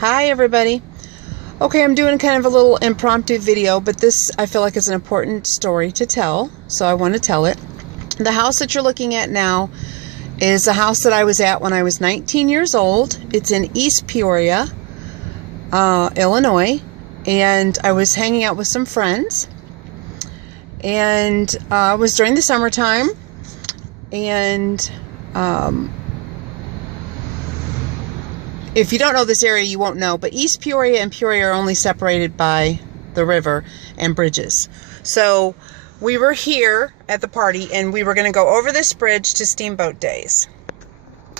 Hi everybody. Okay, I'm doing kind of a little impromptu video, but this I feel like is an important story to tell, so I want to tell it. The house that you're looking at now is a house that I was at when I was 19 years old. It's in East Peoria, Illinois, and I was hanging out with some friends, and it was during the summertime, and if you don't know this area, you won't know, but East Peoria and Peoria are only separated by the river and bridges. So we were here at the party, and we were going to go over this bridge to Steamboat Days.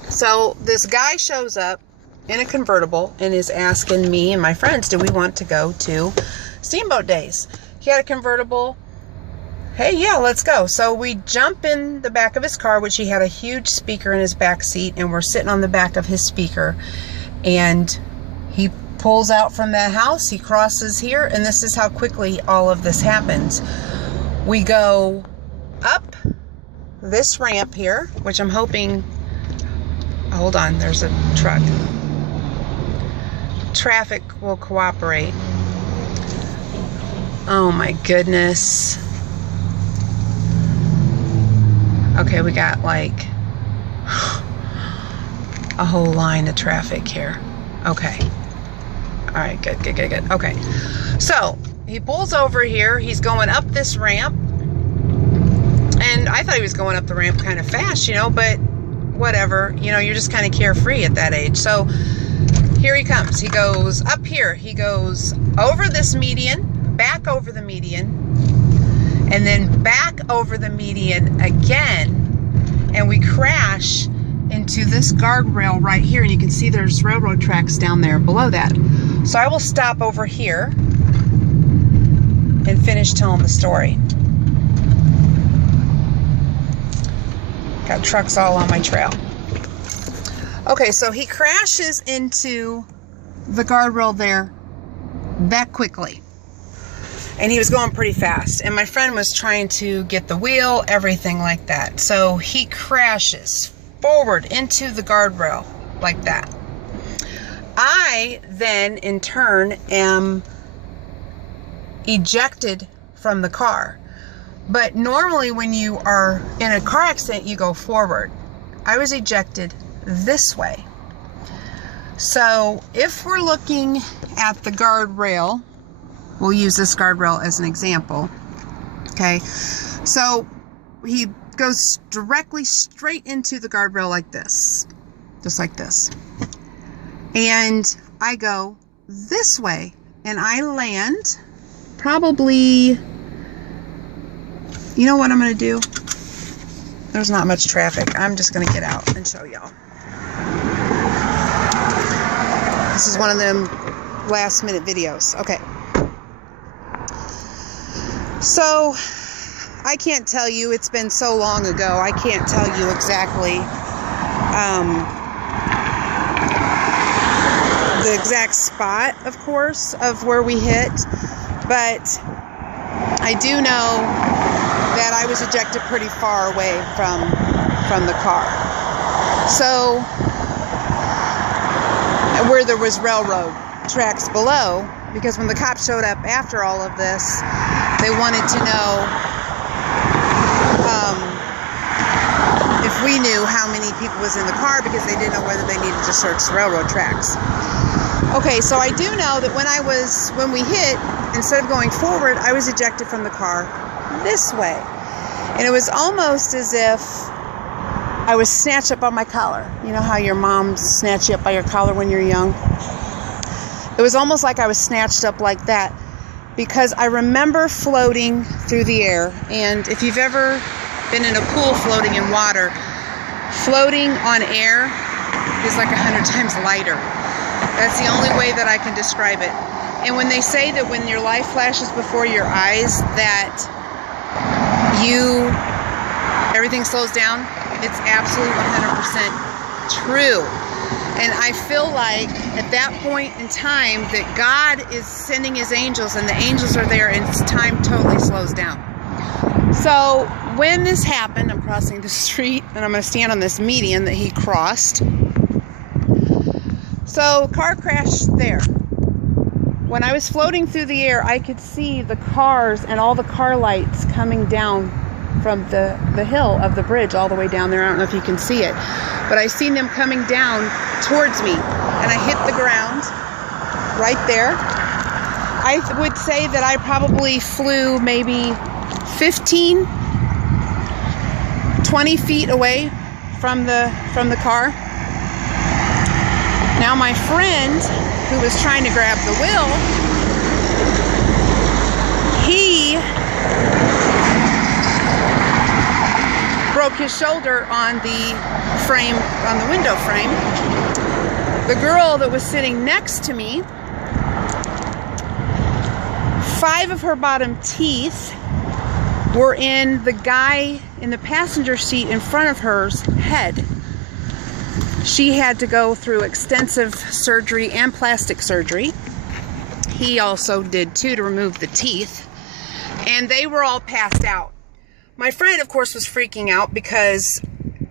So this guy shows up in a convertible and is asking me and my friends, do we want to go to Steamboat Days? He had a convertible. Hey, yeah, let's go. So we jump in the back of his car, which he had a huge speaker in his back seat, and we're sitting on the back of his speaker. And he pulls out from that house, he crosses here, and this is how quickly all of this happens. We go up this ramp here, which I'm hoping, hold on, there's a truck. Traffic will cooperate. Oh my goodness. Okay, we got like a whole line of traffic here. Okay. All right, good. Okay. So he pulls over here. He's going up this ramp. And I thought he was going up the ramp kind of fast, you know, but whatever. You know, you're just kind of carefree at that age. So here he comes. He goes up here. He goes over this median, back over the median, and then back over the median again. And we crash into this guardrail right here, and you can see there's railroad tracks down there below that. So I will stop over here and finish telling the story. Got trucks all on my trail. Okay, so he crashes into the guardrail there that quickly. And he was going pretty fast. And my friend was trying to get the wheel, everything like that. So he crashes forward into the guardrail like that. I then, in turn, am ejected from the car. But normally when you are in a car accident, you go forward. I was ejected this way. So if we're looking at the guardrail, we'll use this guardrail as an example. Okay, so he goes directly straight into the guardrail like this, just like this. And I go this way, and I land probably, you know what I'm going to do? There's not much traffic. I'm just going to get out and show y'all. This is one of them last minute videos. Okay. So I can't tell you, it's been so long ago, I can't tell you exactly the exact spot, of course, of where we hit, but I do know that I was ejected pretty far away from the car. So, where there was railroad tracks below, because when the cops showed up after all of this, they wanted to know if we knew how many people was in the car, because they didn't know whether they needed to search the railroad tracks. Okay, so I do know that when we hit, instead of going forward, I was ejected from the car this way. And it was almost as if I was snatched up by my collar. You know how your mom snatched you up by your collar when you're young? It was almost like I was snatched up like that, because I remember floating through the air. And if you've ever been in a pool floating in water, floating on air is like 100 times lighter. That's the only way that I can describe it. And when they say that when your life flashes before your eyes, that everything slows down, it's absolutely 100% true. And I feel like at that point in time that God is sending his angels, and the angels are there, and time totally slows down. So when this happened, I'm crossing the street, and I'm going to stand on this median that he crossed. So car crashed there. When I was floating through the air, I could see the cars and all the car lights coming down from the hill of the bridge all the way down there. I don't know if you can see it, but I seen them coming down towards me, and I hit the ground right there. I would say that I probably flew maybe 15, 20 feet away from the car. Now my friend who was trying to grab the wheel, he broke his shoulder on the frame, on the window frame. The girl that was sitting next to me, 5 of her bottom teeth were in the guy in the passenger seat in front of her's head. She had to go through extensive surgery and plastic surgery. He also did too, to remove the teeth. And they were all passed out. My friend, of course, was freaking out because,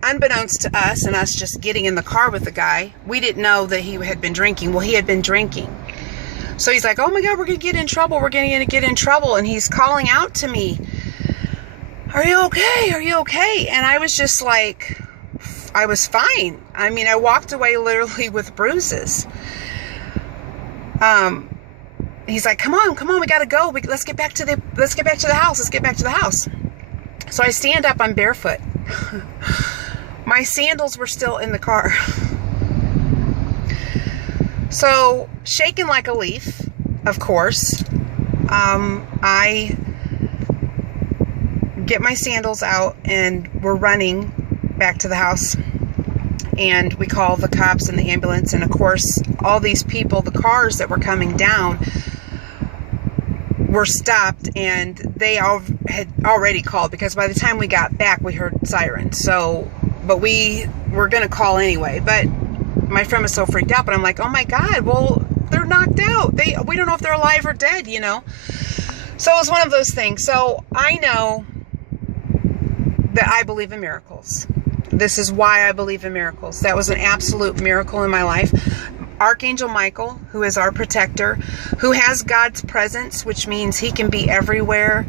unbeknownst to us and us just getting in the car with the guy, we didn't know that he had been drinking. Well, he had been drinking. So he's like, oh my God, we're going to get in trouble. We're going to get in trouble. And he's calling out to me, are you okay? Are you okay? And I was just like, I was fine. I mean, I walked away literally with bruises. He's like, come on, we gotta go. Let's get back to the house. So I stand up, I'm barefoot. My sandals were still in the car. So, shaken like a leaf, of course, I get my sandals out and we're running back to the house. And we call the cops and the ambulance. And of course, all these people, the cars that were coming down, were stopped, and they all had already called, because by the time we got back, we heard sirens. So, but we were going to call anyway. But my friend was so freaked out. But I'm like, oh my God, well, they're knocked out. We don't know if they're alive or dead, you know. So it was one of those things. So I know that I believe in miracles. This is why I believe in miracles. That was an absolute miracle in my life. Archangel Michael, who is our protector, who has God's presence, which means he can be everywhere,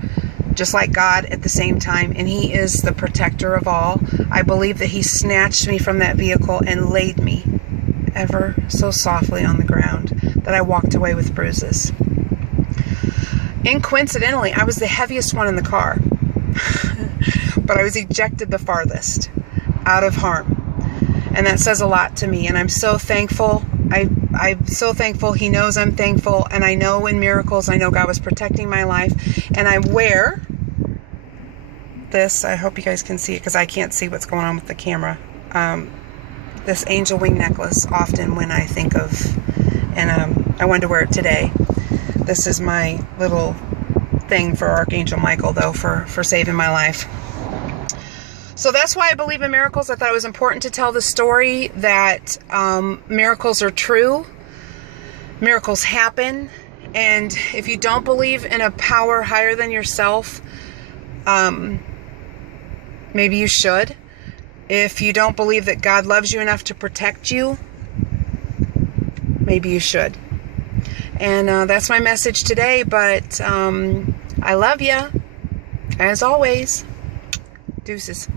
just like God at the same time, and he is the protector of all. I believe that he snatched me from that vehicle and laid me ever so softly on the ground that I walked away with bruises. And coincidentally, I was the heaviest one in the car, but I was ejected the farthest out of harm. And that says a lot to me, and I'm so thankful. I'm so thankful. He knows I'm thankful, and I know in miracles, I know God was protecting my life. And I wear this, I hope you guys can see it because I can't see what's going on with the camera, this angel wing necklace often when I think of, and I wanted to wear it today. This is my little thing for Archangel Michael, though, for saving my life. So that's why I believe in miracles. I thought it was important to tell the story that miracles are true. Miracles happen. And if you don't believe in a power higher than yourself, maybe you should. If you don't believe that God loves you enough to protect you, maybe you should. And that's my message today. But I love you, as always. Deuces.